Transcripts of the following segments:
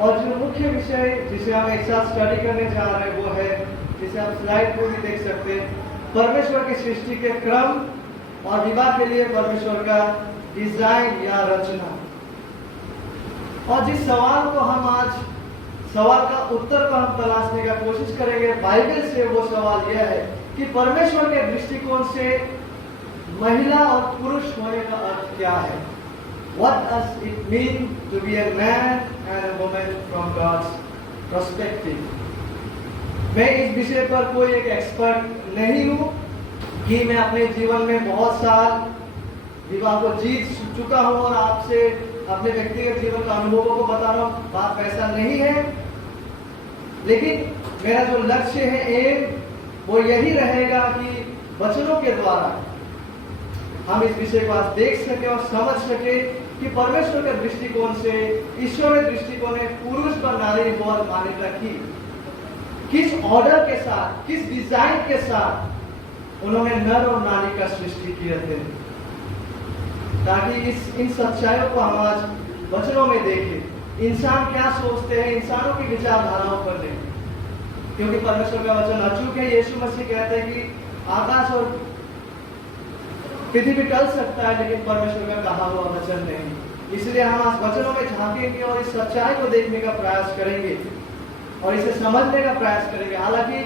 और जो मुख्य विषय जिसे हम एक साथ स्टडी करने जा रहे हैं वो है, जिसे आप स्लाइड को भी देख सकते हैं, परमेश्वर की सृष्टि के क्रम और विवाह के लिए परमेश्वर का डिजाइन या रचना। और जिस सवाल को हम आज सवाल का उत्तर को हम तलाशने का कोशिश करेंगे बाइबल से, वो सवाल यह है कि परमेश्वर के दृष्टिकोण से महिला और पुरुष होने का अर्थ क्या है। What does it mean to be a man and a woman from God's perspective? मैं इस विषय पर कोई एक एक्सपर्ट नहीं हूँ कि मैं अपने जीवन में बहुत साल विवाह को जीत चुका हूँ और आपसे अपने व्यक्तिगत जीवन के अनुभवों को बता रहा हूँ, बात वैसा नहीं है। लेकिन मेरा जो लक्ष्य है, एम, वो यही रहेगा कि वचनों के द्वारा हम इस विषय को आज देख सके और समझ सके कि परमेश्वर के दृष्टिकोण से, ईश्वर के दृष्टिकोण ने पुरुष और नारी को मान्यता की, किस ऑर्डर के साथ, किस डिजाइन के साथ उन्होंने नर और नारी का सृष्टि किए थे, ताकि इन सच्चाइयों को हम आज वचनों में देखें। इंसान क्या सोचते हैं, इंसानों की विचारधाराओं पर देखें, क्योंकि परमेश्वर का वचन अचूक है। यीशु मसीह कहते हैं कि आकाश और पृथ्वी टल सकता है, लेकिन परमेश्वर का कहा हुआ वचन नहीं। इसलिए हम आज वचनों में झांकेंगे और इस सच्चाई को देखने का प्रयास करेंगे और इसे समझने का प्रयास करेंगे। हालांकि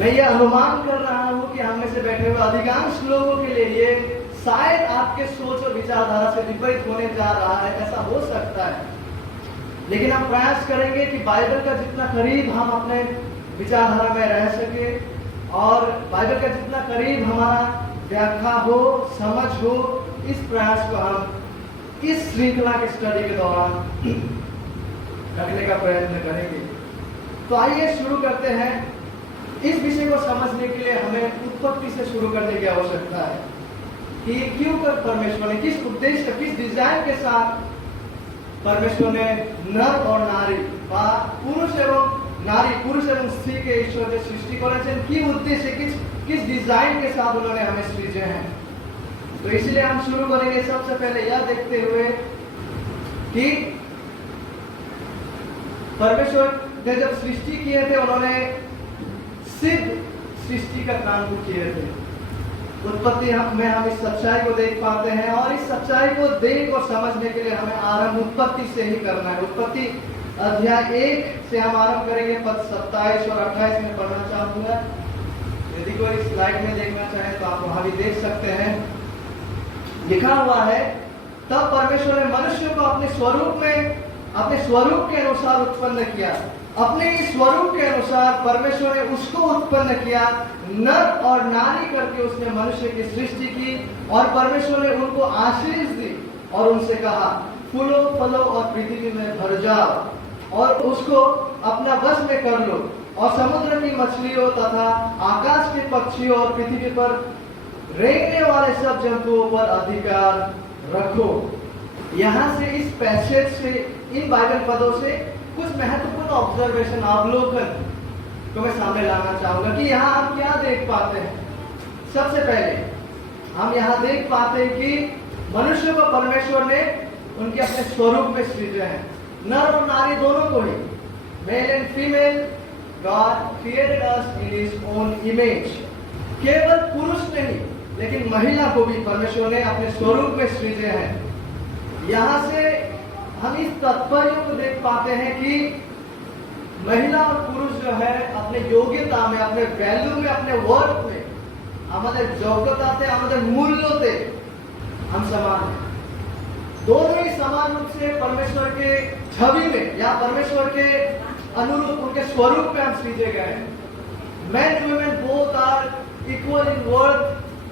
मैं ये अनुमान कर रहा हूँ कि हम में से बैठे हुए अधिकांश लोगों के लिए ये शायद आपके सोच और विचारधारा से विपरीत होने जा रहा है, ऐसा हो सकता है। लेकिन हम प्रयास करेंगे कि बाइबल का जितना करीब हम अपने विचारधारा में रह सके और बाइबल का जितना करीब हमारा व्याख्या हो, समझ हो, इस प्रयास को हम इस श्रृंखला के स्टडी के दौरान करने का प्रयत्न करेंगे। तो आइए शुरू करते हैं। इस विषय को समझने के लिए हमें उत्पत्ति से शुरू करने की आवश्यकता है कि क्यों कर परमेश्वर ने, किस उद्देश्य, किस डिजाइन के साथ परमेश्वर ने नर और नारी, पुरुष एवं नारी, पुरुष एवं स्त्री के ईश्वर के सृष्टि करें, की उद्देश्य, किस डिजाइन के साथ उन्होंने हमें सृजे हैं। तो इसलिए हम शुरू करेंगे सबसे पहले यह देखते हुए कि परमेश्वर ने जब सृष्टि किए थे, उन्होंने सिद्ध सृष्टि का काम को किए थे। उत्पत्ति में हम इस सच्चाई को देख पाते हैं और इस सच्चाई को देख और समझने के लिए हमें आरंभ उत्पत्ति से ही करना है। उत्पत्ति अध्याय 1 से हम आरंभ करेंगे, पद 27 और 28 में पढ़ना चाहूंगा। यदि कोई स्लाइड में देखना चाहे तो आप वहां भी देख सकते हैं। लिखा हुआ है, तब परमेश्वर ने मनुष्य को अपने स्वरूप के अनुसार उत्पन्न किया। अपने इस स्वरूप के अनुसार परमेश्वर ने उसको उत्पन्न किया, नर और नारी करके उसने मनुष्य की सृष्टि की। और परमेश्वर ने उनको आशीष दी और उनसे कहा, फूलो फलो और पृथ्वी में भर जाओ और उसको अपना वश में कर लो और समुद्र की मछलियों तथा आकाश के पक्षियों और पृथ्वी पर रेंगने वाले सब जंतुओं पर अधिकार रखो। यहाँ से, इस पैसेज से, इन बाइबल पदों से कुछ महत्वपूर्ण ऑब्जर्वेशन, अवलोकन को मैं सामने लाना चाहूंगा कि यहाँ हम क्या देख पाते हैं। सबसे पहले हम यहाँ देख पाते हैं कि मनुष्य को परमेश्वर ने उनके अपने स्वरूप में सृजा है। नर और नारी दोनों को ही, male and female, God created us in His own image। केवल पुरुष नहीं, लेकिन महिला को भी परमेश्वर ने अपने स्वरूप में सृजे हैं। यहाँ से हम इस तात्पर्य को देख पाते हैं कि महिला और पुरुष जो है अपने योग्यता में, अपने वैल्यू में, अपने वर्थ में, हमारे योग्यता थे, हमारे मूल्यों थे, हम समान हैं। दोनों ही समान रूप से परमेश्वर के छवि में या परमेश्वर के अनुरूप, उनके स्वरूप में हम सृजे गए हैं। Men and women both are equal in worth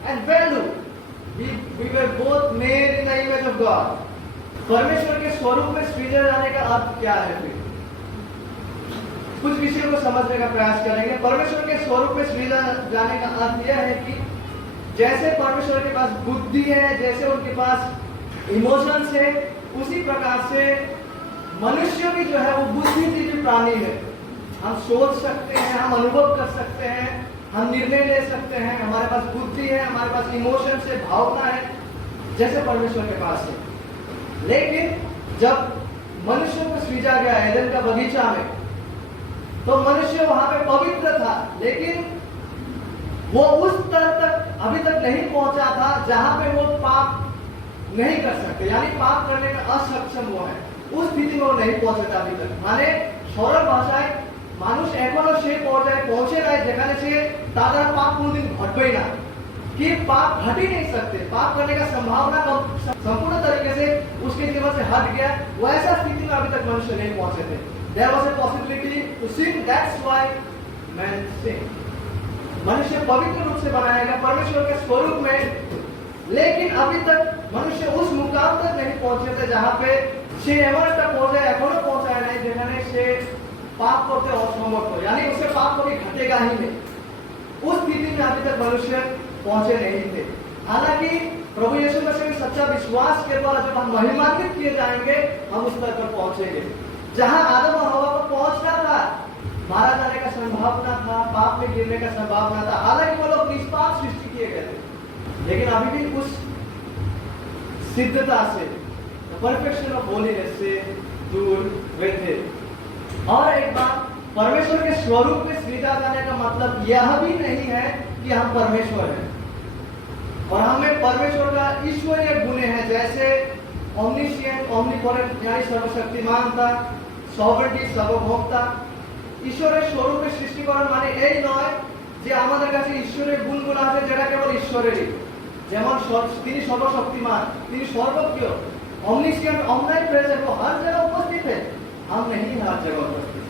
and value. We were both made in the image of God. परमेश्वर के स्वरूप में सृजे जाने का अर्थ क्या है? फिर कुछ विषयों को समझने का प्रयास करेंगे। परमेश्वर के स्वरूप में सृजा जाने का अर्थ यह है कि जैसे परमेश्वर के पास बुद्धि है, जैसे उनके पास इमोशंस है, उसी प्रकार से मनुष्य भी जो है वो बुद्धिजीवी प्राणी है। हम सोच सकते हैं, हम अनुभव कर सकते हैं, हम निर्णय ले सकते हैं, हमारे पास बुद्धि है, हमारे पास इमोशंस है, भावना है, जैसे परमेश्वर के पास है। लेकिन जब मनुष्य को सृजा भेजा गया एदन का बगीचा में, तो मनुष्य वहां पे पवित्र था, लेकिन वो उस स्तर तक अभी तक नहीं पहुंचा था जहां पे वो पाप नहीं कर सकते, यानी पाप करने में असक्षम वो है। उस स्थिति में वो नहीं पहुंचे अभी तक। माने सरल भाषाएं মানুষ এখনো সেই পর্যায়ে পৌঁছে নাই যেখানে সে তাদের पाप কোনোদিন घटबे ना, कि पाप घट ही नहीं सकते, पाप करने का संभावना संपूर्ण तरीके से उसके जीवन से हट गया, वैसा स्थिति में अभी तक मनुष्य नहीं पहुंचे थे। There was a possibility to sin, that's why man sinned। मनुष्य पवित्र रूप से बनाया गया परमेश्वर के स्वरूप में, लेकिन अभी तक मनुष्य उस मुकाम तक नहीं पहुंचे थे जहां पे সে এমন একটা পর্যায়ে এখনো পৌঁছায় নাই যেখানে সে पाप करते असमर्थ हो, यानी उससे पाप कभी घटेगा ही नहीं। उस स्थिति में अभी तक मनुष्य पहुंचे नहीं थे। हालांकि प्रभु यीशु मसीह में सच्चा विश्वास के द्वारा जब हम महिमान्वित किए जाएंगे, हम उस स्तर पर पहुंचेंगे जहां आदम और हवा को पहुंचना था, मारा जाने का संभावना था, पाप में गिरने का संभावना था। हालांकि वो लोग निष्पाप सृष्टि किए गए थे, लेकिन अभी भी उस सिद्धता से, परफेक्शन ऑफ होलीनेस से दूर हुए थे। और एक बात, परमेश्वर के स्वरूप में सृजा जाने का मतलब यह भी नहीं है कि हम परमेश्वर हैं और हमें परमेश्वर का ईश्वरीय गुण है, जैसे ओमनिशिएंट, ओमनिपोटेंट यानी सर्वशक्तिमानता, सॉवरेनिटी, सर्वभोक्ता। ঈশ্বরের স্বরূপে সৃষ্টি করা মানে এই নয় যে আমাদের কাছে ঈশ্বরের গুণগুলো আছে যেটা কেবল ঈশ্বরেরই, যেমন তিনি সর্বশক্তিমান, তিনি সর্বজ্ঞ, ओमनिशिएंट, omnipresent, वो हर जगह उपस्थित है। हम नहीं हर जगह उपस्थित,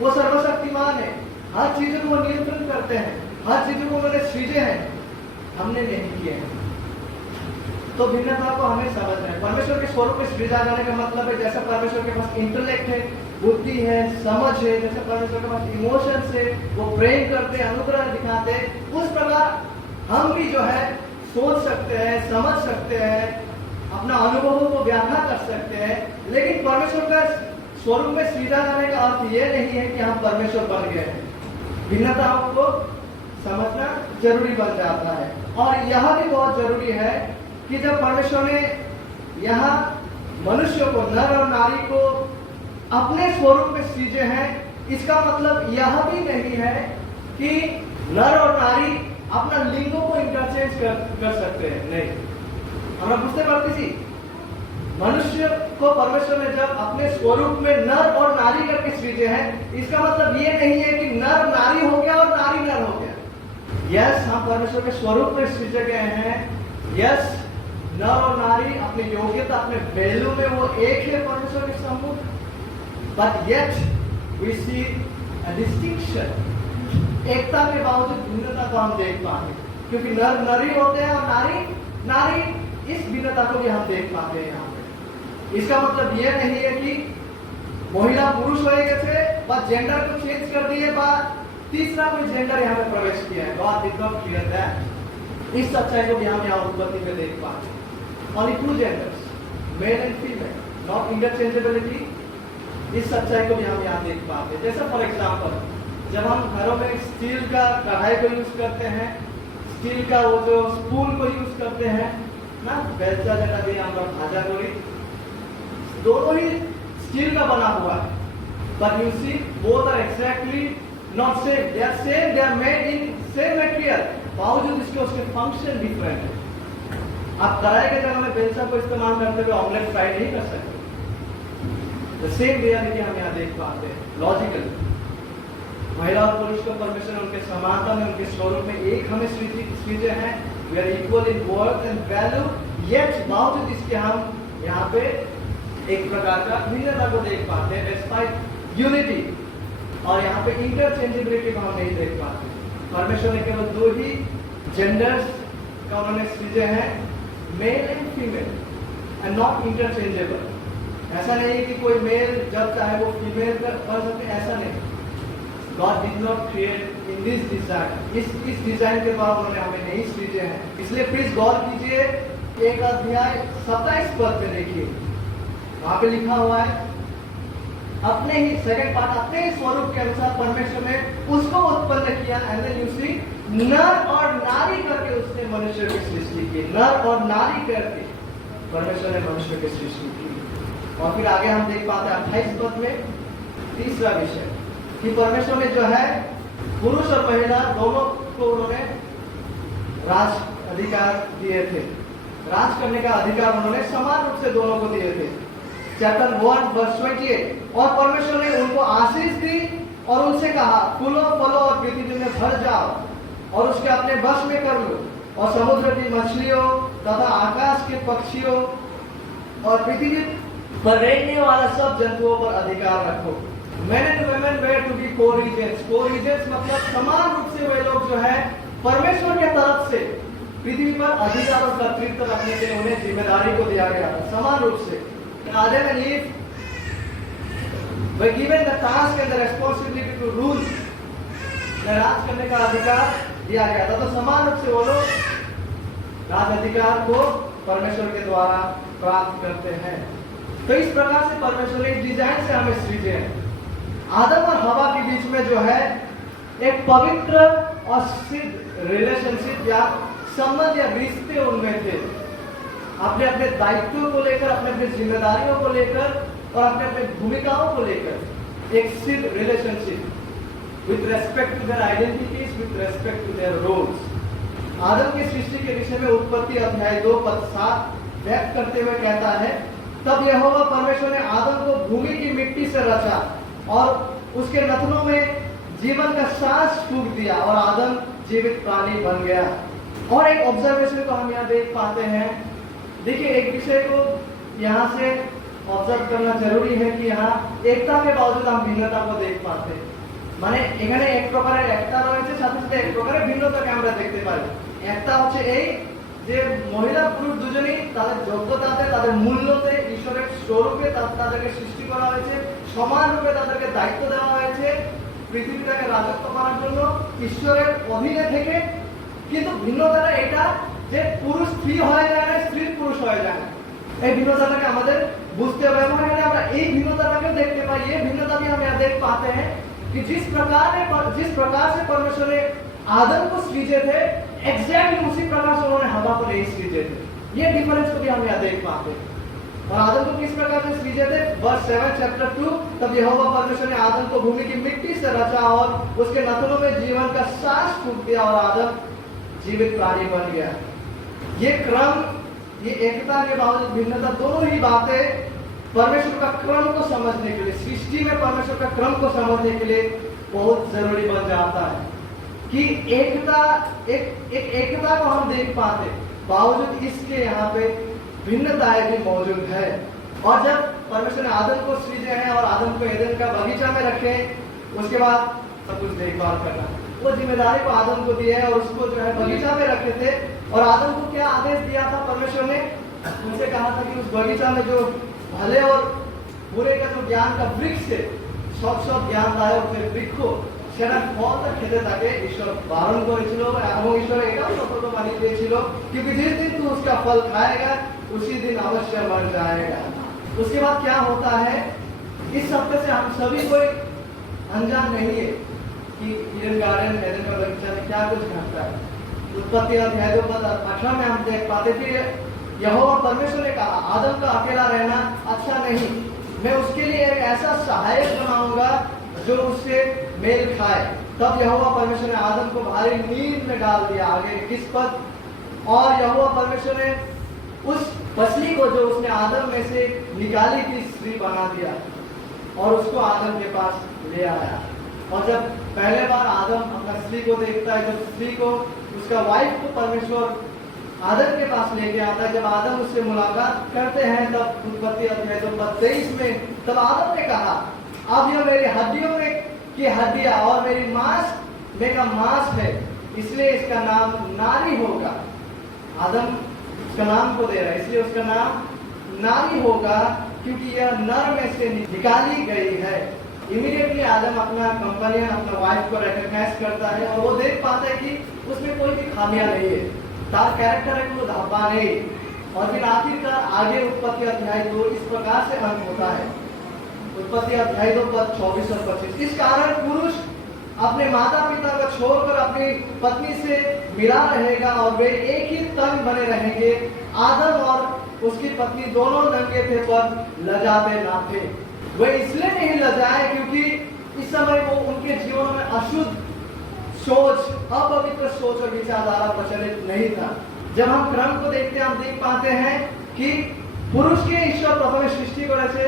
वो सर्वशक्तिमान है, हर चीजों को नियंत्रण करते हैं, हर चीजों को उन्होंने सृजे हैं, हमने नहीं किए हैं। तो भिन्नता को हमें समझना है। परमेश्वर के स्वरूप में सृजा जाने का मतलब है जैसा परमेश्वर के पास इंटेलेक्ट है, बुद्धि है, समझ है, जैसे परमेश्वर के पास इमोशंस है, वो प्रेम करते हैं, अनुग्रह दिखाते हैं, उस प्रकार हम भी जो है सोच सकते हैं, समझ सकते हैं, अपना अनुभवों को व्याख्या कर सकते हैं। लेकिन परमेश्वर का स्वरूप में सृजा जाने का अर्थ यह नहीं है कि हम परमेश्वर बन गए हैं। भिन्नताओं को समझना जरूरी बन जाता है। और यह भी बहुत जरूरी है कि जब परमेश्वर ने यहाँ मनुष्य को, नर और नारी को अपने स्वरूप में सृजे हैं, इसका मतलब यह भी नहीं है कि नर और नारी अपना लिंगों को इंटरचेंज कर सकते हैं। नहीं, আমরা বুঝতে পারতেছি मनुष्य को परमेश्वर ने जब अपने स्वरूप में नर और नारी करके सृजे हैं, इसका मतलब ये नहीं है कि नर नारी हो गया और नारी नर हो गया। यस, हम परमेश्वर के स्वरूप में सृजे गए हैं। यस, नर और नारी अपनी योग्यता, अपने वैल्यू में वो एक है परमेश्वर के सम्मुख, but yet we see a distinction. एकता के बावजूद भिन्नता को हम देख पाते, क्योंकि नर नरी होते हैं और नारी नारी, इस भिन्नता को भी हम देख पाते हैं यहाँ पे। इसका मतलब यह नहीं है कि महिला पुरुष हो गए थे, बस जेंडर को चेंज कर दिए, तीसरा कोई जेंडर यहाँ पे प्रवेश किया है। God did not clear that. इस सच्चाई को भी हम यहाँ उत्पत्ति में देख पाते हैं। Only two genders, male and female, not interchangeability. इस सच्चाई को भी हम यहाँ देख पाते हैं। जैसे फॉर एग्जाम्पल, जब हम घरों में स्टील का कढ़ाई को यूज करते हैं, स्टील का वो जो स्पून को यूज करते हैं ना, बेलचा जैसा भी हम लोग भाजा गोरी, दोनों ही स्टील का बना हुआ है, but you see both are exactly not same, they are same, they are made in same material, बावजूद इसके उसके फंक्शन डिफरेंट है। आप कढ़ाई के जगह में बेलचा को इस्तेमाल करते हुए ऑमलेट फ्राई नहीं कर सकते। The same reality हम यहाँ देख पाते हैं लॉजिकल। महिला और पुरुष को परमेश्वर उनके समानता में, उनके स्वरूप में एक हमें सृजे हैं। We are equal in worth and value, yet बावजूद इसके हम यहाँ पे एक प्रकार का भिन्नता को देख पाते हैं, despite unity। और यहाँ पे इंटरचेंजेबिलिटी को हम नहीं देख पाते। परमेश्वर ने केवल दो ही जेंडर्स का उन्होंने सृजे हैं, mail and female, and not interchangeable. ऐसा नहीं है कि कोई मेल जब चाहे वो फीमेल कर सकते, ऐसा नहीं। God did not create in this design, इस डिजाइन के बाद उन्होंने हमें नहीं सृजे हैं। इसलिए प्लीज गौर कीजिए, एक अध्याय 27 पद में देखिए, वहां पे लिखा हुआ है, अपने ही सेकंड पार्ट, अपने ही स्वरूप के अनुसार परमेश्वर ने उसको उत्पन्न किया। एंड देन यू सी, नर और नारी करके उसने मनुष्य की सृष्टि की। नर और नारी करके परमेश्वर ने मनुष्य की सृष्टि की। और फिर आगे हम देख पाते हैं 28 पद में तीसरा विषय कि परमेश्वर ने जो है पुरुष और महिला दोनों को उन्होंने राज अधिकार दिए थे, राज करने का अधिकार उन्होंने समान रूप से दोनों को दिए थे। चैप्टर 1 वर्स 28 और परमेश्वर ने उनको आशीष दी और उनसे कहा फूलो फलो और पृथ्वी में भर जाओ और उसके अपने वश में कर लो और समुद्र की मछलियों तथा आकाश के पक्षियों और पृथ्वी पर रहने वाला सब जंतुओं पर अधिकार रखो। Men and women were to be co-regents। Co-regents मतलब समान रूप से वे लोग जो है परमेश्वर के तरफ से पृथ्वी पर अधिकार और कर्तृत्व रखने के लिए उन्हें जिम्मेदारी को दिया गया था समान रूप से। Adam and Eve were given the task and the responsibility to rule। राज करने का अधिकार दिया गया था, तो समान रूप से वो लोग राज अधिकार को परमेश्वर के द्वारा प्राप्त करते हैं। तो इस प्रकार से परमेश्वर ने इस डिजाइन से हमें सृजे हैं। आदम और हवा के बीच में जो है एक पवित्र और सिद्ध रिलेशनशिप या संबंध या रिश्ते उनमें थे, अपने अपने दायित्वों को लेकर, अपने अपने जिम्मेदारियों को लेकर और अपने अपने भूमिकाओं को लेकर एक सिद्ध relationship with respect to their identities, with respect to their roles. आदम की सृष्टि के विषय में उत्पत्ति अध्याय 2 पद 7 व्यक्त करते हुए कहता है तब यहोवा परमेश्वर ने आदम को भूमि की मिट्टी से रचा और उसके नथनों में जीवन का सांस फूंक दिया और आदम जीवित प्राणी बन गया। और एक ऑब्जर्वेशन को हम यहाँ देख पाते हैं। देखिए एक विषय को यहाँ से ऑब्जर्व करना जरूरी है कि यहाँ एकता के बावजूद हम भिन्नता को देख पाते हैं। মানে এখানে এক প্রকারের একতা রয়েছে, সাথে সাথে এক প্রকারের ভিন্নতাকে আমরা দেখতে পারি। একটা হচ্ছে এই যে মহিলা পুরুষ দুজনেই তাদের যোগ্যতাতে, তাদের মূল্যতে, ঈশ্বরের স্বরূপে তাদেরকে সৃষ্টি করা হয়েছে, সমান রূপে তাদেরকে দায়িত্ব দেওয়া হয়েছে পৃথিবীটাকে রাজত্ব করার জন্য ঈশ্বরের অধীনে থেকে। কিন্তু ভিন্নতাটা এটা যে পুরুষ স্ত্রী হয়ে যায় না, স্ত্রী পুরুষ হয়ে যায় না। এই ভিন্নতাটাকে আমাদের বুঝতে হবে এবং এখানে আমরা এই ভিন্নতাটাকে দেখতে পাই। ये भिन्नता भी हम यहाँ देख पाते हैं कि जिस प्रकार से परमेश्वर ने आदम को सृजे थे, एग्जैक्टली उसी प्रकार से उन्होंने हवा को नहीं सृजे थे। ये डिफरेंस को भी हम यहाँ देख पाते हैं। और आदम को किस प्रकार से सृजे थे? वर्स 7 चैप्टर 2 तब यहोवा परमेश्वर ने आदम को भूमि की मिट्टी से रचा और उसके नथनों में जीवन का सांस फूंक दिया और आदम जीवित प्राणी बन गया। ये क्रम, ये एकता के बावजूद भिन्नता, दोनों ही बातें परमेश्वर का क्रम को समझने के लिए, सृष्टि में परमेश्वर का क्रम को समझने के लिए बहुत जरूरी बन जाता है कि एकता को हम देख पाते, बावजूद इसके यहाँ पे भिन्नताएं भी मौजूद है। और जब परमेश्वर ने आदम को सृजे हैं और आदम को एदन का बगीचा में रखे, उसके बाद सब कुछ देखभाल करना, वो जिम्मेदारी को आदम को दी है और उसको जो है बगीचा में रखे थे। और आदम को क्या आदेश दिया था परमेश्वर ने? उनसे कहा था कि उस बगीचा में जो भले और बुरे का जो ज्ञान का वृक्ष है, सब জ্ঞানদায়ক যে বৃক্ষ, সেটা ফলটা খেতে থাকে ঈশ্বর বারণ করেছিল এবং ঈশ্বর এটাও সতর্কবাণী দিয়েছিল क्योंकि जिस दिन तू उसका फल खाएगा उसी दिन अवश्य मर जाएगा। उसके बाद क्या होता है, इस सत्य से हम सभी कोई अनजान नहीं है कि ईडन गार्डन एडन का बगीचा में क्या कुछ घटता है। उत्पत्ति अध्याय 2 पद 18 में हम देख पाते फिर यहोवा परमेश्वर ने कहा आदम का अकेला रहना अच्छा नहीं, मैं उसके लिए एक ऐसा सहायक बनाऊंगा जो उससे मेल खाए। तब यहोवा परमेश्वर ने आदम को भारी नींद में डाल दिया। आगे 21 पद और यहोवा परमेश्वर ने उस पसली को जो उसने आदम में से निकाली थी स्त्री बना दिया और उसको आदम के पास ले आया। और जब पहले बार आदम अपना स्त्री को देखता है, जब स्त्री को उसका वाइफ को परमेश्वर आदम के पास लेके आता है, जब आदम उससे मुलाकात करते हैं तब उत्पत्ति अध्याय 23 में तब आदम ने कहा अब यह मेरी हड्डियों में की हड्डियां और मेरी मांस में का मांस है, इसलिए इसका नाम नारी होगा। आदम उसका नाम को दे रहा है, इसलिए उसका नाम नारी होगा क्योंकि यह नर में से निकाली गई है। इमीडिएटली आदम अपना कंपनियन, अपना वाइफ को रिकॉग्नाइज करता है और वो देख पाता है कि उसमें कोई भी खामियां नहीं है, तार कैरेक्टर है वो धब्बा नहीं। और फिर आखिरकार आगे उत्पत्ति अध्याय 2 इस प्रकार से अंत होता है। उत्पत्ति अध्याय 2 पद 24 और 25 इस कारण पुरुष अपने माता पिता को छोड़कर अपनी पत्नी से मिला रहेगा और वे एक ही तन बने रहेंगे। आदम और उसकी पत्नी दोनों नंगे थे पर लजाते ना थे। वे इसलिए नहीं लजाए क्योंकि इस समय वो उनके जीवन में अशुद्ध सोच, अपवित्र सोच और विचारधारा प्रचलित नहीं था। जब हम क्रम को देखते हैं, हम देख पाते हैं कि পুরুষকে ঈশ্বর প্রথমে সৃষ্টি করেছে।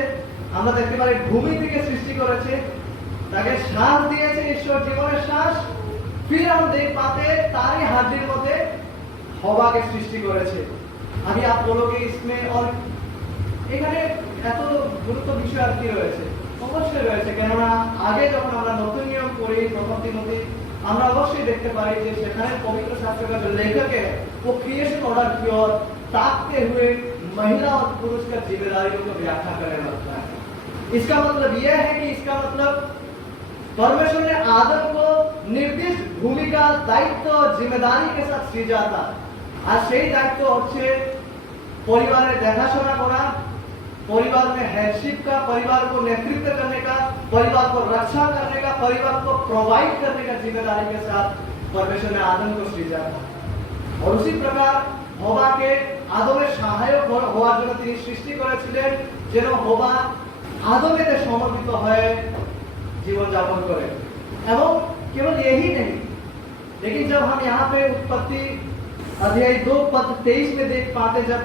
আমরা দেখতে পারি ভূমি থেকে সৃষ্টি করেছে, তাকে শ্বাস দিয়েছে ঈশ্বর, জীবনের শ্বাস। फिर हम देख पाते तारी हाड्डिर मध्य हवा के सृष्टि করেছে। अभी आप बोलोगे इसमें और এখানে এত গুরুত্ব বিষয় আর কি রয়েছে? অবশ্যই রয়েছে, কেননা আগে যখন আমরা নতুন নিয়ম পড়ি প্রথম তিমোথী, আমরা অবশ্যই দেখতে পাই যে সেখানে পবিত্র শাস্ত্র का जो लेखक है वो क्रिएशन ऑर्डर की ओर ताकते हुए महिला और पुरुष का जिम्मेदारियों को व्याख्या करने लगता है। इसका मतलब यह है कि इसका मतलब परमेश्वर ने आदम को निर्दिष्ट भूमिका, दायित्व और जिम्मेदारी के साथ सृजा था। আর সেই দায়িত্ব হচ্ছে পরিবারের দেখাশোনা করা, परिवार में हेडशिप का, परिवार को नेतृत्व करने का, परिवार को रक्षा करने का, परिवार को प्रोवाइड करने का जिम्मेदारी के साथ परमेश्वर ने आदम को सृजा था। और उसी प्रकार হবাকে আদমের সহায়ক হওয়ার জন্য তিনি সৃষ্টি করেছিলেন, যেন হবা আদমেতে সমর্পিত হয়ে जीवन जापन करें। एवं केवल यही नहीं, लेकिन जब हम यहाँ पे उत्पत्ति अध्याय 2 पद 23 में देख पाते, जब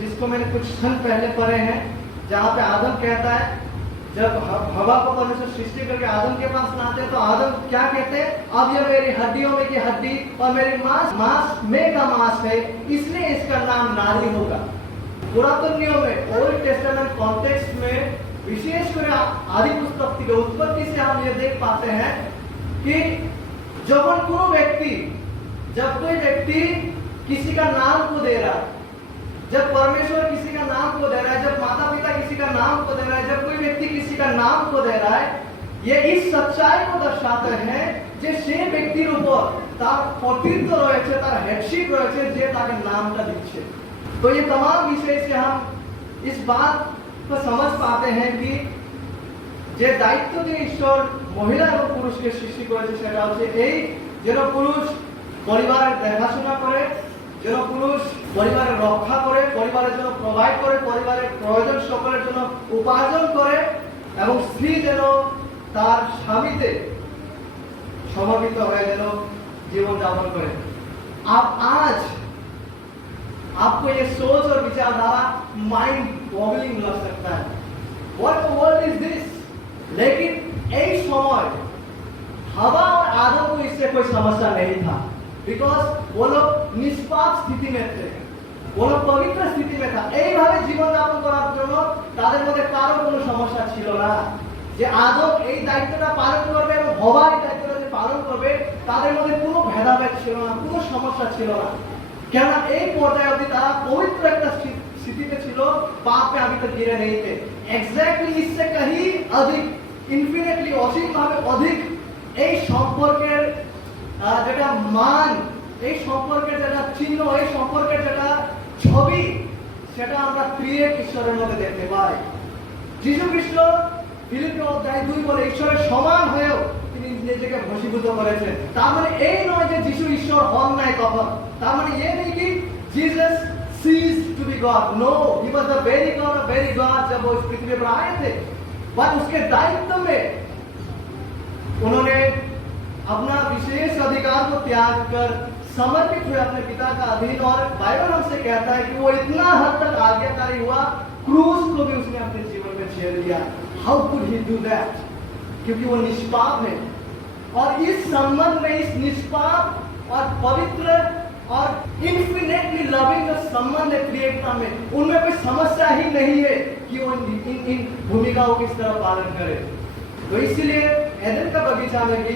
जिसको मैंने कुछ क्षण पहले पढ़े हैं, जहाँ पे आदम कहता है, जब हवा को परमेश्वर सृष्टि करके आदम के पास लाते तो आदम क्या कहते हैं? अब यह मेरी हड्डियों में की हड्डी और मेरी मांस में का मांस है, इसलिए इसका नाम नारी होगा। पुरातन नियम में, ओल्ड टेस्टामेंट कॉन्टेक्स्ट में, विशेषकर आदि पुस्तक की उत्पत्ति से हम ये देख पाते हैं कि जब कोई व्यक्ति किसी का नाम को दे रहा है, जब परमेश्वर किसी का नाम को दे रहा है, जब माता पिता किसी का नाम को दे रहा है, जब कोई व्यक्ति किसी का नाम को दे रहा है, ये इस सच्चाई को दर्शाते हैं যে সে ব্যক্তির উপর তার কর্তৃত্ব রয়েছে, তার হেডশিপ রয়েছে, যে তাকে নামটা দিচ্ছে। तो ये तमाम विषय से हम इस बात को समझ पाते हैं कि যে দায়িত্ব দিয়ে ঈশ্বর মহিলা এবং পুরুষকে সৃষ্টি করেছে সেটা হচ্ছে এই, যেন পুরুষ পরিবারের দেখাশোনা করে, যেন পুরুষ পরিবারের রক্ষা করে, পরিবারের জন্য প্রোভাইড করে, পরিবারের প্রয়োজন সকলের জন্য উপার্জন করে, এবং স্ত্রী যেন তার স্বামীতে সমর্পিত হয়ে যেন জীবন যাপন করে। आज आपको ये सोच और विचारधारा माइंड बॉगलिंग लग सकता है, व्हाट वर्ल्ड इज दिस, लेकिन एक समय हवा और आदम को इससे कोई समस्या नहीं था, बिकॉज वो लोग निष्पाप स्थिति में थे, वो लोग पवित्र स्थिति में था। এইভাবে জীবন যাপন করার জন্য তাদের মধ্যে কারো কোনো সমস্যা ছিল না যে আদম এই দায়িত্বটা পালন করবে এবং হবা এই দায়িত্বটা যে পালন করবে, তাদের মধ্যে কোনো ভেদাভেদ ছিল না, কোনো সমস্যা ছিল না। কেন এই পর্যায়ে অবধি তারা পবিত্র একটা स्थिति ছিল, पाप में अभी तक गिरे नहीं थे। एग्जैक्टली इससे कहीं अधिक, इनफिनिटली অসীম ভাবে অধিক এই সম্পর্কের যেটা মান, এই সম্পর্কের যেটা চিহ্ন, এই সম্পর্কের যেটা ছবি, সেটা আমরা ত্রিয়েক ঈশ্বরের মধ্যে দেখতে পাই। যীশু খ্রিস্ট ফিলিপি অধ্যায় 2 বলে ঈশ্বরের সমান হয়েও তিনি নিজেকে ভস্মীভূত করেছেন। তার মানে এই নয় যে যীশু ঈশ্বর হন নাই তখন, তার মানে ये नहीं कि Jesus ceased to be God, no, he was the very God जब वो इस पृथ्वी पर आए थे। पर उसके दायित्व में उन्होंने अपना विशेष अधिकार को त्याग कर समर्पित हुए अपने पिता का अधीन, और बाइबल हमसे कहता है कि वो इतना हद तक आज्ञाकारी हुआ, क्रूस को भी उसने अपने जीवन में झेल लिया। How could he do that? क्योंकि वो निष्पाप है, और इस संबंध में, इस निष्पाप और पवित्र और इन्फिनिटली लविंग जो संबंध है क्रिएटर में, उनमें कोई समस्या ही नहीं है कि वो इन भूमिकाओं की तरह पालन करे। तो इसलिए एदन का बगीचा में भी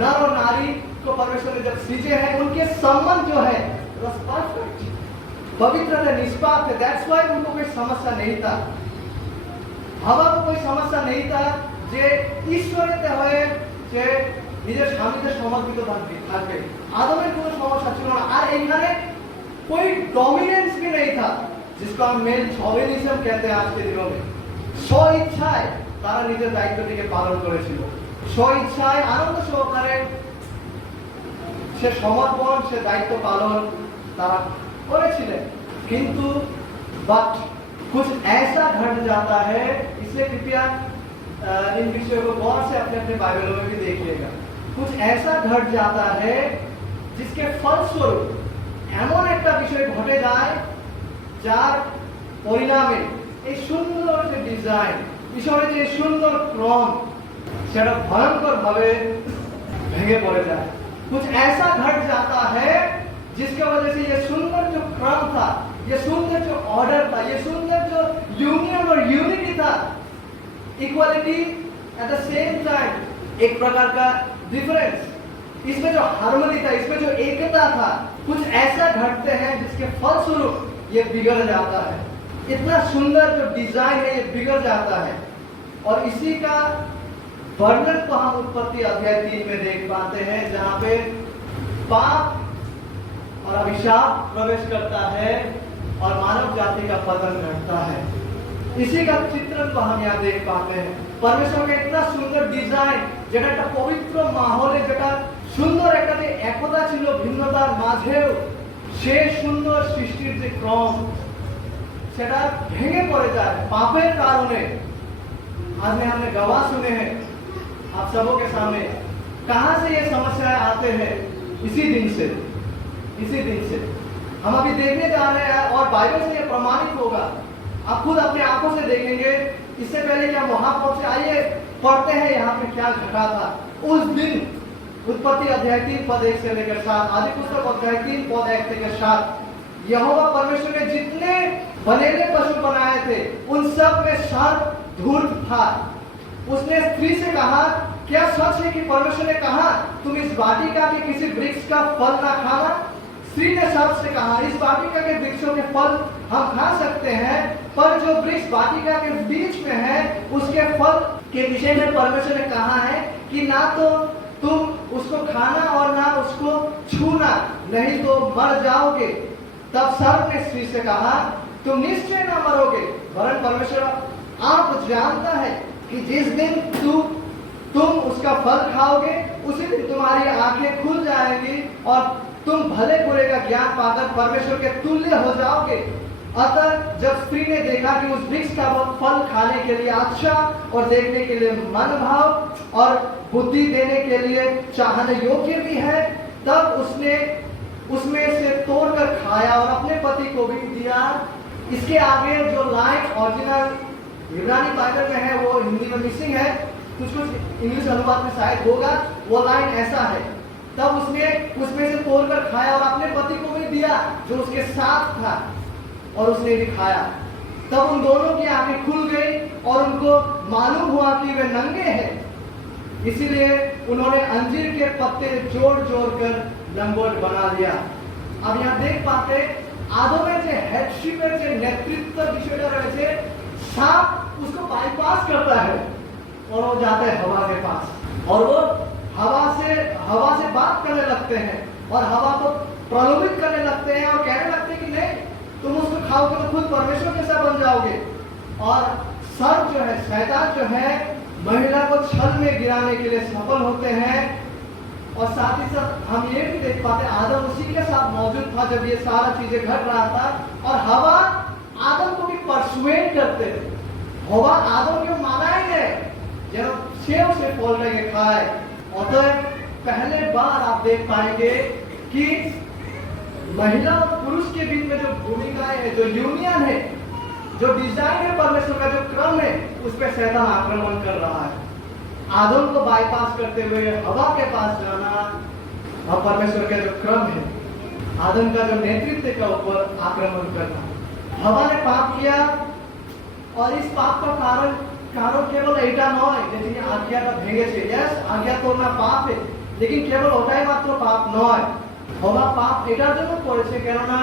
नर और नारी को परमेश्वर ने जब सृजे हैं, उनके संबंध जो है परफेक्ट, पवित्र थे, निष्पाप थे। दैट्स व्हाई उनको कोई समस्या नहीं था, हवा को कोई समस्या नहीं था যে ঈশ্বরেতে হয়ে যে নিজের স্বামীতে সমর্পিত থাকবে। आदमेर কোনো সমস্যা ছিল না। আর এইখানে कोई डोमिनेंस भी नहीं था, जिसको हम मेल शोविनिज्म कहते हैं आज के दिनों में। स्व इच्छाয় তারা নিজের দায়িত্বটিকে পালন করেছিল, স্ব ইচ্ছায় আনন্দ সহকারে সে সমর্পণ, সে দায়িত্ব পালন তারা করেছিলেন। কিন্তু बट कुछ ऐसा घट जाता है, इसलिए कृपया इन विषयों को गौर से अपने अपने बाइबलों में भी देखिएगा। कुछ ऐसा घट जाता है जिसके फलस्वरूप एमन एक বিষয় ঘটে যায় যার পরিণামে এই সুন্দর যে ডিজাইন, ঈশ্বরের যে সুন্দর ক্রম, সেটা ভয়ঙ্কর ভাবে ভেঙে পড়ে যায়। कुछ ऐसा घट जाता है जिसके वजह से ये सुंदर जो क्रम था, ये सुंदर जो ऑर्डर था, ये सुंदर जो यूनियन और यूनिटी था, equality at the same time, एक प्रकार का डिफरेंस, इसमें जो हार्मनी था, इसमें जो एकता था, कुछ ऐसा घटते हैं जिसके फलस्वरूप ये बिगड़ जाता है। इतना सुंदर जो डिजाइन है ये बिगड़ जाता है। और इसी का वर्णन को हम उत्पत्ति अध्याय 3 में देख पाते हैं, जहां पे पाप और अभिशाप प्रवेश करता है और मानव जाति का पतन घटता है। इसी का चित्रण को हम यहाँ देख पाते हैं। परमेश्वर का इतना सुंदर डिजाइन, যেটা একটা পবিত্র মাহলে, যেটা সুন্দর একটা যে একতা ছিল ভিন্নতার মাঝেও, সে সুন্দর সৃষ্টির যে ক্রম সেটা ভেঙে পড়ে যায় पापेर कारणे। आज में हमने गवाह सुने हैं आप सबों के सामने। कहां से ये समस्याएं आते हैं? इसी दिन से हम अभी देखने जा रहे हैं और बाइबल से ये प्रमाणित होगा। आप खुद अपने आंखों से देखेंगे। इससे पहले कि हम वहां पहुंचे, आइए पढ़ते हैं यहाँ पे क्या घटा था उस दिन। उत्पत्ति अध्याय 3 पद 1 से लेकर 7, आदि पुस्तक अध्याय 3 पद 1 से लेकर 7। यहोवा परमेश्वर ने जितने बनेले पशु बनाए थे उन सब में सर्प धूर्त था। उसने स्त्री से कहा, क्या सच है कि परमेश्वर ने कहा तुम इस वाटिका के किसी वृक्ष का फल ना खाना? स्त्री ने सर्प से कहा, इस वाटिका के वृक्षों के फल हम खा सकते हैं, पर जो वृक्ष वाटिका के बीच में है उसके फल के विषय में परमेश्वर ने कहा है कि ना तो तुम उसको खाना और ना उसको छूना, नहीं तो मर जाओगे। तब सर्प ने स्त्री से कहा, तुम निश्चय ना मरोगे, वरन परमेश्वर आप जानता है कि जिस दिन तुम उसका फल खाओगे उसी दिन तुम्हारी आंखें खुल जाएंगी और तुम भले बुरे का ज्ञान पाकर परमेश्वर के तुल्य हो जाओगे। अतः जब स्त्री ने देखा कि उस वृक्ष का फल खाने के लिए अच्छा और देखने के लिए मन भाव और बुद्धि देने के लिए चाहने योग्य भी है, तब उसने उसमें से तोड़कर खाया और अपने पति को भी दिया। इसके आगे जो लाइन ओरिजिनल इब्रानी बाइबल में है वो हिंदी में मिसिंग है, कुछ इंग्लिश अनुवाद में शायद होगा। वो लाइन ऐसा है, तब उसने उसमें से तोड़कर खाया और अपने पति को भी दिया जो उसके साथ था, और उसने भी खाया। तब उन दोनों की आंखें खुल गई और उनको मालूम हुआ कि वे नंगे हैं। इसीलिए उन्होंने अंजीर के पत्ते जोड़ जोड़ कर लंगोट बना लिया। अब यहाँ देख पाते आदमेर जे हेडशिपेर जे नेतृत्व विषयটা রয়েছে, सांप उसको बाईपास करता है और वो जाता है हवा के पास, और वो हवा से बात करने लगते हैं और हवा को प्रलोभित करने लगते हैं और कहने लगते हैं कि नहीं तुम उसको खाओगे तो खुद परमेश्वर जैसा बन जाओगे। और सर्प जो है, शैतान जो है, महिला को छल में गिराने के लिए सफल होते हैं। और साथ ही साथ हम ये भी देख पाते आदम उसी के साथ मौजूद था जब ये सारा चीजें घट रहा था, और हवा आदम को भी परसुएट करते थे। हवा आदम को मानाई है जब सेव से फल लेके खाए। और पहले बार आप देख पाएंगे कि महिला और पुरुष के बीच में जो भूमिकाएं है, जो यूनियन है, जो डिजाइन है, परमेश्वर का जो क्रम है, उस पर शैतान आक्रमण कर रहा है। आदम को बाईपास करते हुए हवा के पास जाना और परमेश्वर का जो क्रम है, आदम का जो नेतृत्व का ऊपर आक्रमण करना। हवा ने पाप किया और इस पाप का कारण केवल एटा नয় যে তিনি আজ্ঞাটা ভেঙেছে। यस, आज्ञा तोड़ना पाप है, लेकिन केवल ওটাই মাত্র পাপ নয়। হওয়া পাপ এটার জন্য করেছে কেননা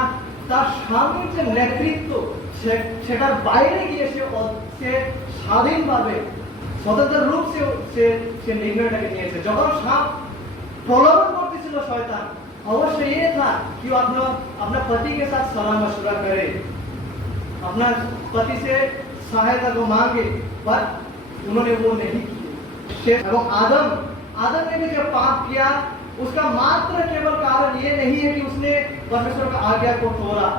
তার স্বামীর যে নেতৃত্ব সেটার বাইরে গিয়ে সে স্বাধীনভাবে स्वतंत्र रूप से निर्णयটাকে নিয়েছে। যখন সাপ প্রলোভন করতেছিল শয়তান, अवश्य ये था कि वो अपना पति के साथ सलाह मशवरा करे, अपना पति से सहायता को मांगे, पर उन्होंने वो नहीं किया। एवं आदम ने भी जब पाप किया, उसका मात्र केवल कारण ये नहीं है कि उसने परमेश्वर का आज्ञा को तोड़ा।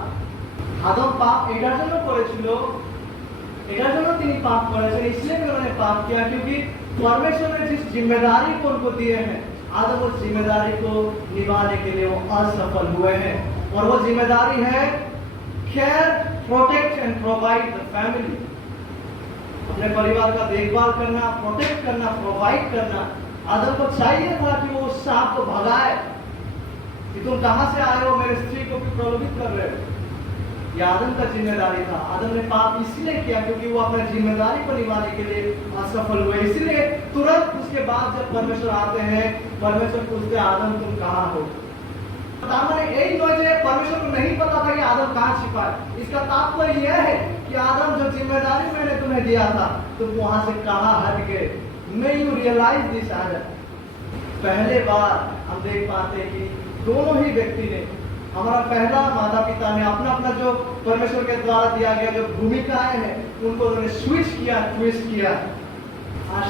आदम पाप एटार जন্য করেছিল, एटार जন্য তিনি पाप করেছেন, इसलिए उन्होंने पाप किया क्योंकि परमेश्वर ने जिस जिम्मेदारी को उनको दिए हैं, आदम उस जिम्मेदारी को निभाने के लिए वो असफल हुए हैं। और वो जिम्मेदारी है care, protect and provide the family. अपने परिवार का देखभाल करना, प्रोटेक्ट करना, प्रोवाइड करना। आदम को चाहिए था कि वो उस सांप को भगाए कि तुम कहां से आए हो, मेरे स्त्री को भी प्रलोभित कर रहे हो। यह आदम का जिम्मेदारी था। आदम ने पाप इसलिए किया क्योंकि वो अपने जिम्मेदारी को निभाने के लिए असफल हुए। इसलिए तुरंत उसके बाद जब परमेश्वर आते हैं, परमेश्वर पूछते आदम तुम कहां हो। यही परमेश्वर को नहीं पता था कि आदम कहां छिपा है। इसका तात्पर्य यह है कि आदम जो जिम्मेदारी मैंने तुम्हें दिया था तुम वहां से कहां हट गए। मे यू रियलाइज दिस आदम। पहले बार हम देख पाते हैं कि दोनों ही व्यक्ति ने, हमारा पहला माता पिता ने अपना अपना जो परमेश्वर के द्वारा दिया गया जो भूमिकाएं हैं उनको उन्होंने स्विच किया, ट्विस्ट किया।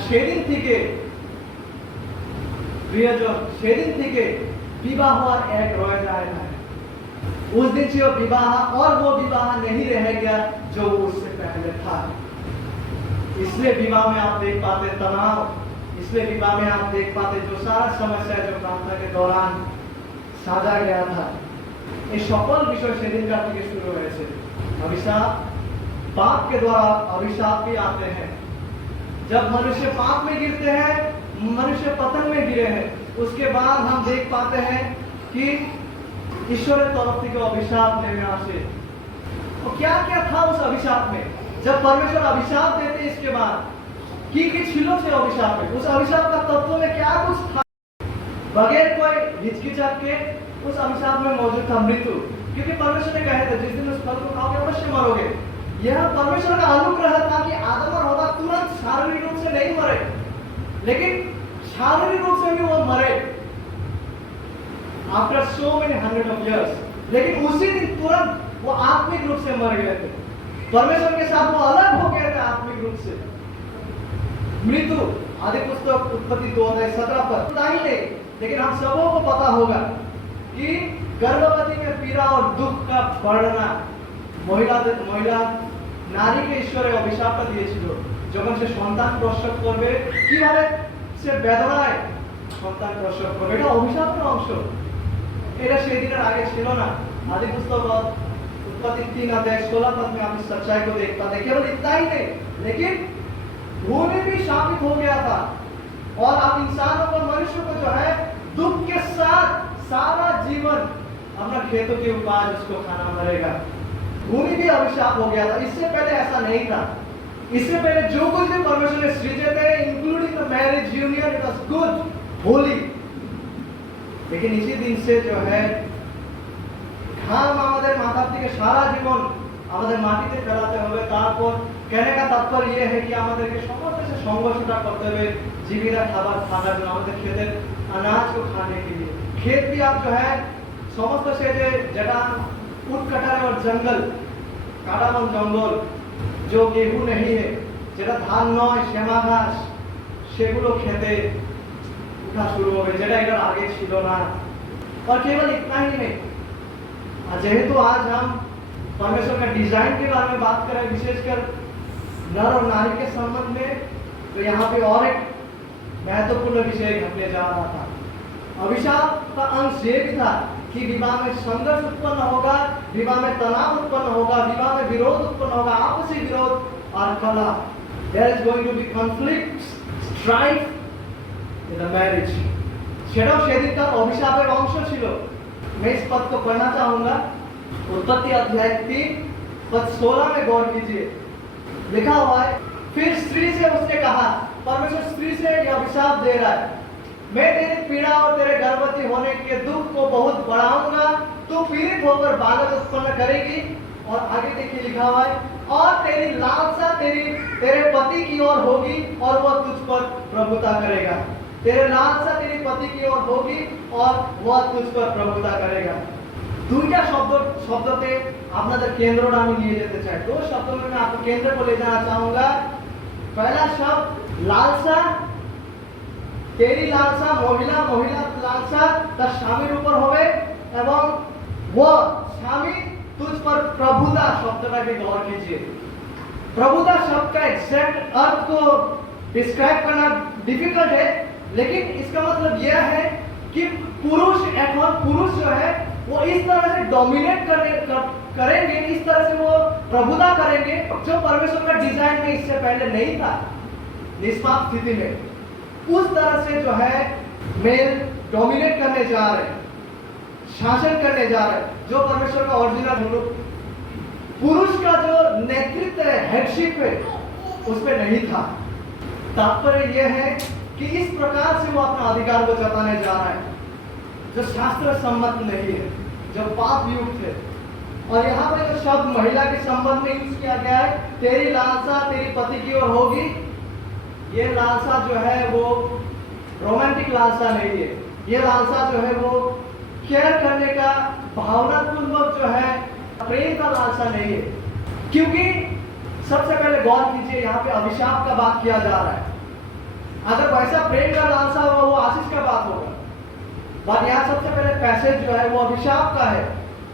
সেদিন থেকে প্রিয়জন, সেদিন থেকে विवाह और एक रह जाएगा। उस दिन से वो विवाह और वो विवाह नहीं रह गया जो उससे पहले था। इसलिए विवाह में आप देख पाते तनाव, इसलिए विवाह में आप देख पाते जो सारा समस्या जो प्रार्थना के दौरान साझा गया था, ये সকল বিষয় সেদিনকার থেকে শুরু হয়েছে। अभिशाप, पाप के द्वारा अभिशाप भी आते हैं। जब मनुष्य पाप में गिरते हैं, मनुष्य पतन में गिरे हैं, उसके बाद हम देख पाते हैं कि ईश्वर की तरफ से अभिशाप लेने आसे। तो क्या क्या था उस अभिशाप में? जब परमेश्वर अभिशाप देते इसके बाद की छिलो से अभिशाप है, उस अभिशाप का तत्व में क्या कुछ था? बगैर कोई हिचकिचाहट के उस अभिशाप में मौजूद था मृत्यु। क्योंकि परमेश्वर ने कहा था जिस दिन उस फल को खाओगे अवश्य मरोगे। यह परमेश्वर का अनुग्रह था कि आदम और हव्वा तुरंत शारीरिक रूप से नहीं मरे, लेकिन शारीरिक रूप से भी वो मरे after so many hundred of years, लेकिन उसी दिन तुरंत वो आत्मिक रूप से मर गए थे। परमेश्वर के साथ वो अलग हो गए थे आत्मिक रूप से। मृत्यु आदि पुस्तक उत्पत्ति 2:17 पर नहीं, लेकिन हम सबों को पता होगा कि गर्भवती में पीड़ा और दुख का बढ़ना महिला নারীকে ঈশ্বরের অভিশাপটা দিয়েছিল। যখন সে সন্তান প্রসব করবে কিভাবে সে বেদনায় সন্তান প্রসব করবে, এটা অভিশাপের অংশ। এটা সেই দিনের আগে ছিল না। आदि पुस्तक उत्पत्ति 3:16 पद में आप इस सच्चाई को देख पाते। केवल इतना ही नहीं, लेकिन भूमि भी शापित हो गया था और अब इंसानों को, मनुष्य को जो है दुख के साथ सारा जीवन अपना खेतों के उपज उसको खाना पड़ेगा। भूमि भी अभिशाप हो गया था। इससे पहले ऐसा नहीं था। इससे पहले जो कुछ भी परमेश्वर ने सृजे थे, including the marriage union, it was good, Holi. लेकिन इसी दिन से जो है ঘাম আমাদের মাথার থেকে সারা জীবন আমাদের মাটিতে ফেলাতে হবে। তারপর कहने का तात्पर्य यह है कि আমাদেরকে সমস্ত से সংঘর্ষটা করতে হবে জীবিকা খাবার খাওয়ার জন্য, আমাদের खेतेर अनाज को खाने के लिए। खेत भी आप जो है समस्त से যেটা उठ कटारे और जंगल, काटाबन जंगल जो गेहूं नहीं है, যেটা ধান নয়, শ্যামা ঘাস, সেগুলো খেতে उठा शुरू हो गए, যেটা এটার আগে ছিল না। और केवल इतना ही नहीं, जेहेतु आज हम परमेश्वर का डिजाइन के बारे में बात करें, विशेषकर नर और नारी के संबंध में, तो यहाँ पे और एक महत्वपूर्ण विषय घटने जा रहा था। अभिशाप का अंश ये भी था कि विवाह में संघर्ष उत्पन्न होगा, विवाह में तनाव उत्पन्न होगा, विवाह में विरोध उत्पन्न होगा, आपसी विरोध और कलह। There is going to be conflict, strife in the marriage। সেটাও সেদিনকার অভিশাপের অংশ ছিল। मैं इस पद को पढ़ना चाहूंगा। उत्पत्ति अध्याय 3 पद 16 में गौर कीजिए। लिखा हुआ है, फिर स्त्री से उसने कहा, परमेश्वर स्त्री से यह अभिशाप दे रहा है, मैं तेरी पीड़ा और तेरे गर्भवती होने के दुख को बहुत बढ़ाऊंगा, तू पीड़ित होकर बालक उत्पन्न करेगी। और आगे देखिए लिखा हुआ है, और तेरी लालसा तेरे पति की ओर होगी और वह तुझ पर प्रभुता करेगा। तेरे लालसा तेरे पति की ओर होगी और वह तुझ पर प्रभुता करेगा। দুইটা শব্দতে আপনাদের কেন্দ্রটা আমি নিয়ে যেতে চাই। दो शब्दों में मैं आपको केंद्र को ले जाना चाहूंगा। पहला शब्द लालसा, तेरी लालसा মহিলা লালসা তার স্বামীর উপর হবে এবং वो স্বামী तुझ पर प्रभुता शब्द का भी गौर कीजिए। प्रभुता शब्द का एग्जैक्ट अर्थ को डिस्क्राइब करना डिफिकल्ट है, लेकिन इसका मतलब यह है कि पुरुष जो है वो इस तरह से डोमिनेट करेंगे, इस तरह से वो प्रभुता करेंगे जो परमेश्वर का डिजाइन में इससे पहले नहीं था। निष्पाप स्थिति में उस तरह से जो है मेल डोमिनेट करने जा रहे हैं, शासन करने जा रहे हैं, जो परमेश्वर का ओरिजिनल पुरुष का जो नेतृत्व है, हेडशिप है, उसमें नहीं था। तात्पर्य यह है कि इस प्रकार से वो अपना अधिकार को जताने जा रहा है जो शास्त्र सम्मत नहीं है, जो पाप युक्त है। और यहाँ पे जो शब्द महिला के संबंध में यूज किया गया है, तेरी लालसा तेरी पति की ओर होगी, ये लालसा जो है वो रोमांटिक लालसा नहीं है। ये लालसा जो है वो केयर करने का, भावनापूर्वक जो है प्रेम का लालसा नहीं है। क्योंकि सबसे पहले गौर कीजिए, यहाँ पे अभिशाप का बात किया जा रहा है। अगर वैसा प्रेम का लालसा होगा वो आशीष का बात होगा, बट यहाँ सबसे पहले पैसेज जो है वो अभिशाप का है।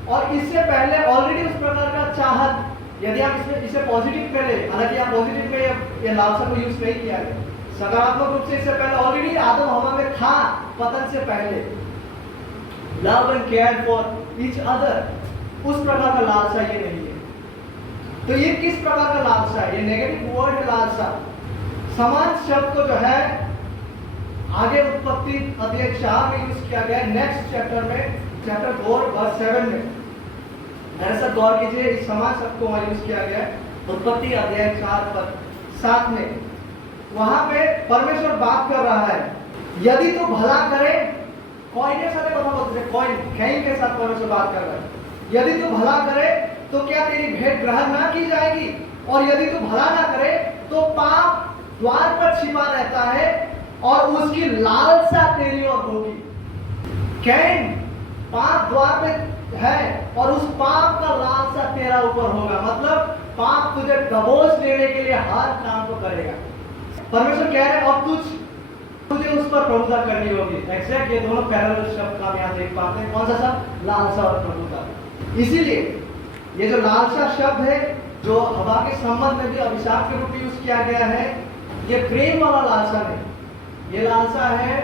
और इससे पहले ऑलरेडी उस प्रकार का चाहत, यदि आप इसमें इसे पॉजिटिव में ले, हालांकि यहाँ पॉजिटिव में ये लालसा को यूज नहीं किया गया, सकारात्मक रूप से इससे पहले ऑलरेडी आदम हवा में था पतन से पहले। Love and care for each other, उस प्रकार का लालसा ये नहीं है। तो ये किस प्रकार का लालसा है? ये नेगेटिव वर्ड है लालसा। समान शब्द को जो है आगे उत्पत्ति अध्याय 4 में यूज किया गया है, नेक्स्ट चैप्टर में, चैप्टर 4 वर्स 7 में। ऐसा गौर कीजिए, इस समान शब्द को वहां यूज किया गया है उत्पत्ति अध्याय 4 पर 7 में। वहां पे परमेश्वर बात कर रहा है, यदि तू भला करे, कॉइन के साथ কথা বলতে है, कॉइन कैन के साथ परमेश्वर बात कर रहा है। यदि तू भला करे तो क्या तेरी भेंट ग्रहण ना की जाएगी, और यदि तू भला ना करे तो पाप द्वार पर छिपा रहता है और उसकी लालसा तेरी ओर होगी। कैन पाप द्वार पे है और उस पाप का लालसा तेरा ऊपर होगा। मतलब पाप तुझे दबोच देने के लिए हर काम को करेगा। परमेश्वर कह रहे हैं और तुझे उस पर प्रभुता करनी होगी। एग्जैक्ट ये दोनों पैरेलल शब्द का हम यहाँ देख पाते हैं। कौन सा शब्द? लालसा और प्रभुता। इसीलिए ये जो लालसा शब्द है, जो हवा के संबंध में भी अभिशाप के रूप में यूज किया गया है, ये प्रेम वाला लालसा नहीं। ये लालसा है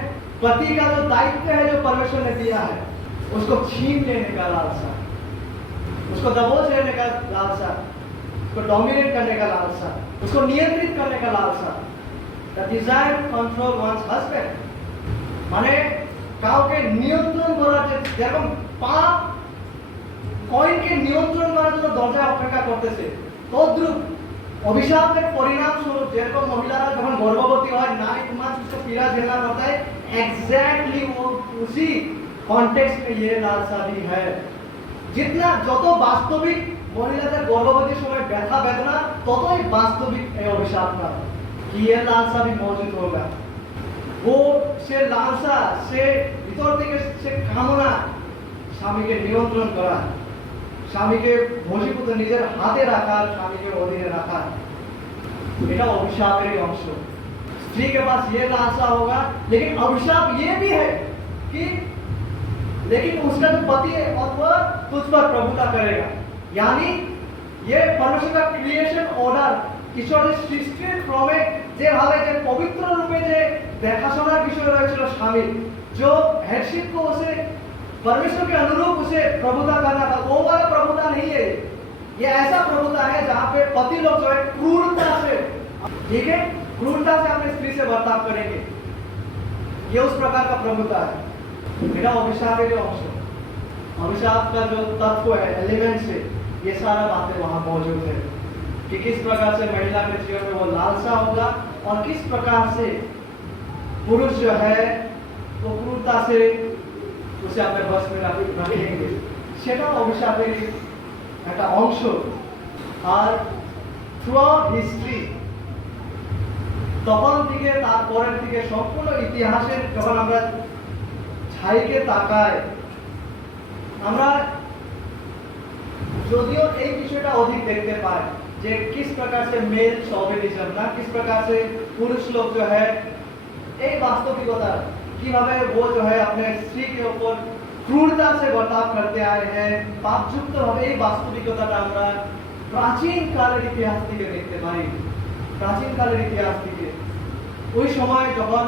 पति का जो दायित्व है जो परमेश्वर ने दिया है, उसको छीन लेने का लालसा, उसको दबोच लेने का लालसा, उसको डोमिनेट करने का लालसा, उसको नियंत्रित करने का लालसा। The desire to control one's husband, মানে কাউকে নিয়ন্ত্রণ করার যেরকম পাপ কয়েনকে নিয়ন্ত্রণ করার জন্য দরজায় অপেক্ষা করতেছে, তদ্রূপ অভিশাপের পরিণাম স্বরূপ যেরকম মহিলারা যখন গর্ভবতী হয়, नारी मास उसको पीड़ा झेलना पड़ता है, एग्जैक्टली वो उसी कॉन्टेक्स्ट में ये लालसा भी है। जितना যত বাস্তবিক মহিলাদের গর্ভবতীর সময় ব্যথা বেদনা, ততই বাস্তবিক এই অভিশাপটা कि ये लालसा भी मौजूद होगा। वो से लालसा से ভিতর থেকে সে কামনা স্বামীকে নিয়ন্ত্রণ করা, স্বামীকে বশীভূত নিজের হাতে রাখা, স্বামীকে অধীনে রাখা, এটা অভিशापेर अंश। स्त्री के पास ये लालसा होगा, लेकिन अभिशाप ये भी है कि लेकिन उसका जो पति है और वह तुझ पर प्रभुता करेगा। यानी ये परमेश्वर का क्रिएशन ऑर्डर, ঈশ্বরের সৃষ্টির ক্রমে যেভাবে যে পবিত্র রূপে যে দেখাশোনার বিষয় রয়েছিল স্বামী, जो हेडशिप को उसे परमेश्वर के अनुरूप उसे प्रभुता करना था, वो वाला प्रभुता नहीं है। ये ऐसा प्रभुता है जहाँ पे पति लोग जो है क्रूरता से, ठीक है, क्रूरता से अपने स्त्री से बर्ताव करेंगे। ये उस प्रकार का प्रभुता है। मेरा अभिशाप है, जो अभिशाप का जो तत्व है, एलिमेंट्स है, ये सारा बातें वहाँ मौजूद है कि किस प्रकार से महिला के जीवन में वो लालसा होगा और किस प्रकार से पुरुष जो है वो क्रूरता से उसे अपने बस में रखेंगे। সেটা অভিশাপের একটা অংশ। আর থ্রুআউট হিস্ট্রি, তখন থেকে তারপরের দিকে সম্পূর্ণ ইতিহাসের যখন আমরা ছাইকে তাকাই, আমরা যদিও এই বিষয়টা অধিক দেখতে পাই যে किस प्रकार से मेल शोविनिज्म ना, किस प्रकार से पुरुष लोग जो है एक वास्तविकता কিভাবে वो जो है अपने स्त्री के ऊपर ক্রূরতা से बर्ताव करते आए हैं পাপযুক্তভাবে এই বাস্তবিকতাটা আমরা প্রাচীন কালের ইতিহাস থেকে দেখতে পাই। প্রাচীন কালের ইতিহাস থেকে ওই সময় যখন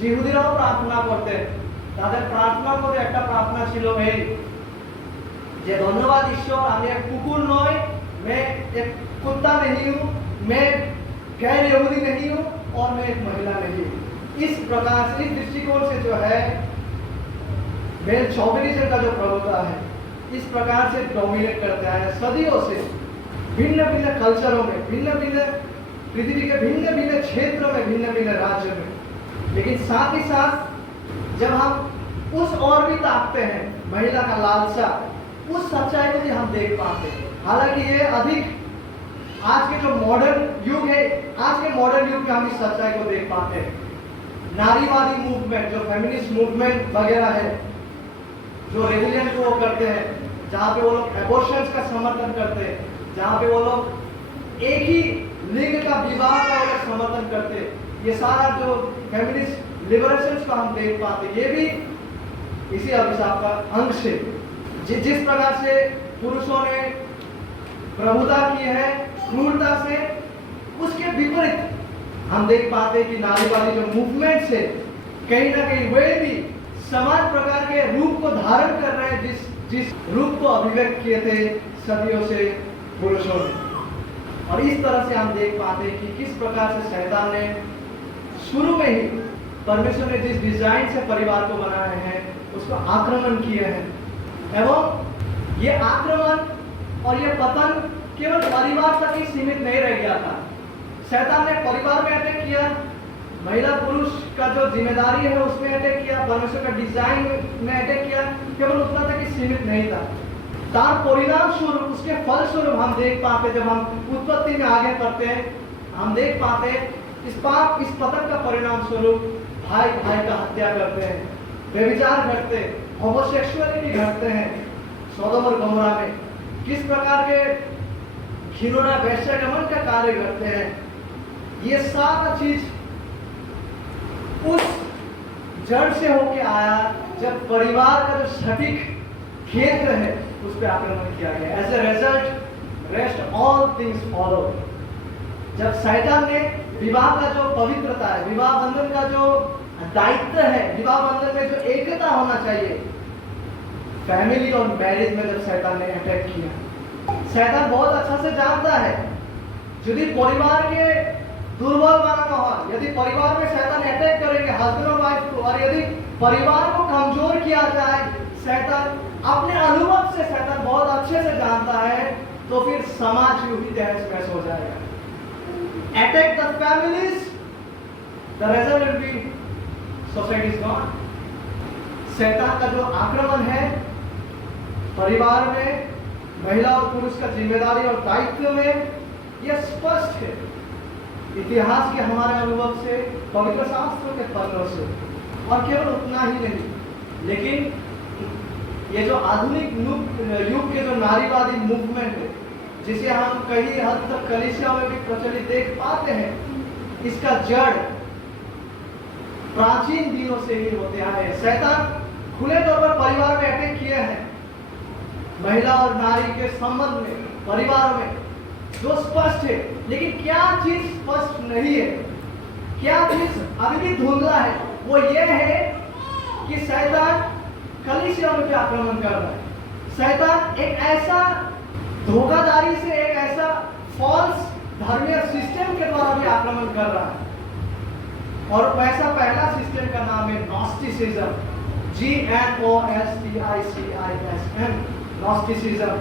জিহুদিরাও প্রার্থনা করতেন, তাদের প্রার্থনার মধ্যে একটা প্রার্থনা ছিল এই যে ধন্যবাদ ঈশ্বর, আমি এক কুকুর নই, मैं एक कुत्ता नहीं हूँ, मैं गैर यहूदी नहीं हूँ और मैं एक महिला नहीं हूँ। इस प्रकार से इस दृष्टिकोण से जो है मेल चौबीनिज्म का जो प्रभुता है इस प्रकार से डोमिनेट करते आए हैं सदियों से, भिन्न भिन्न कल्चरों में, भिन्न भिन्न पृथ्वी के भिन्न भिन्न क्षेत्रों में, भिन्न भिन्न राज्यों में। लेकिन साथ ही साथ जब हम उस और भी ताकते हैं, महिला का लालसा, उस सच्चाई को भी हम देख पाते हैं। हालांकि ये अधिक आज के जो मॉडर्न युग है, आज के मॉडर्न युग में हम इस सच्चाई को देख पाते हैं। नारीवादी मूवमेंट, जो फेमिनिस्ट मूवमेंट वगैरह है, जो रेलिजन को वो करते हैं, जहाँ पे वो लोग एबॉर्शंस का समर्थन करते हैं, जहाँ पे वो लोग एक ही लिंग का विवाह का वो लोग समर्थन करते हैं, ये सारा जो फेमिनिस्ट लिबरेशंस को हम देख पाते हैं, ये भी इसी अभिशाप का अंश है। जिस प्रकार से पुरुषों ने प्रभुता की है क्रूरता से, उसके विपरीत हम देख पाते हैं कि नारीवादी जो मूवमेंट है कहीं ना कहीं वे भी समान प्रकार के रूप को धारण कर रहे हैं जिस रूप को अभिव्यक्त किए थे सदियों से पुरुषों ने। और इस तरह से हम देख पाते हैं कि किस प्रकार से शैतान ने शुरू में ही परमेश्वर ने जिस डिजाइन से परिवार को बनाए हैं उसको आक्रमण किए हैं, एवं ये आक्रमण और ये पतन केवल परिवार तक ही सीमित नहीं रह गया था। शैतान ने परिवार में अटैक किया, महिला पुरुष का जो जिम्मेदारी है उसमें अटैक किया, परमेश्वर का डिजाइन में अटैक किया, केवल उतना तक ही सीमित नहीं था। तार परिणाम स्वरूप, उसके फल स्वरूप हम देख पाते, जब हम उत्पत्ति में आगे पढ़ते हैं हम देख पाते इस पतन का परिणाम स्वरूप भाई भाई का हत्या करते हैं, व्यभिचार घटते, होमोसेक्सुअलिटी घटते हैं सोदोम और गोमोरा में, किस प्रकार के घिनौना वैश्यगमन का कार्य करते हैं। ये सारा चीज उस जड़ से होके आया जब परिवार का जो सटीक क्षेत्र है उस पर आक्रमण किया गया। As a result rest all things follow. जब शैतान ने विवाह का जो पवित्रता है, विवाह बंधन का जो दायित्व है, विवाह बंधन में जो एकता होना चाहिए, फैमिली और मैरिज में जब शैतान ने अटैक किया, शैतान बहुत अच्छा से जानता है यदि परिवार के दुर्बल बनाना हो, यदि परिवार में शैतान अटैक करेंगे हस्बैंड और वाइफ को, और यदि परिवार को कमजोर किया जाए, शैतान अपने अनुभव से शैतान बहुत अच्छे से जानता है, तो फिर समाज यूं ही तहस नहस हो जाएगा। Attack the families, the result will be society is gone. शैतान का जो आक्रमण है परिवार में, महिला और पुरुष का जिम्मेदारी और दायित्व में, यह स्पष्ट है इतिहास के हमारे अनुभव से, पवित्र शास्त्रों के पन्नों से। और केवल उतना ही नहीं, लेकिन ये जो आधुनिक युग के जो नारीवादी मूवमेंट है, जिसे हम कई हद तक कलीसिया में भी प्रचलित देख पाते हैं, इसका जड़ प्राचीन दिनों से ही होते आए हैं। शैतान खुले तौर पर परिवार में अटैक किए हैं, महिला और नारी के संबंध में, परिवार में, जो स्पष्ट है। लेकिन क्या चीज स्पष्ट नहीं है, क्या चीज अभी भी धुंधला है, वो ये है कि शैतान कलीसिया में भी आक्रमण कर रहा है। शैतान एक ऐसा धोखाधड़ी से, एक ऐसा फॉल्स धर्मीय सिस्टम के द्वारा भी आक्रमण कर रहा है। और वैसा पहला सिस्टम का नाम है नॉस्टिसिज्म, GNOSTICISM, नॉस्टिसिज्म,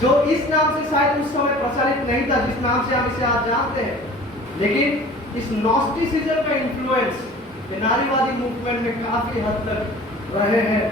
जो इस नाम से शायद उस समय प्रचलित नहीं था जिस नाम से हम इसे आज जानते हैं। लेकिन इस नॉस्टिसिज्म का इन्फ्लुएंस नारीवादी मूवमेंट में काफी हद तक रहे हैं।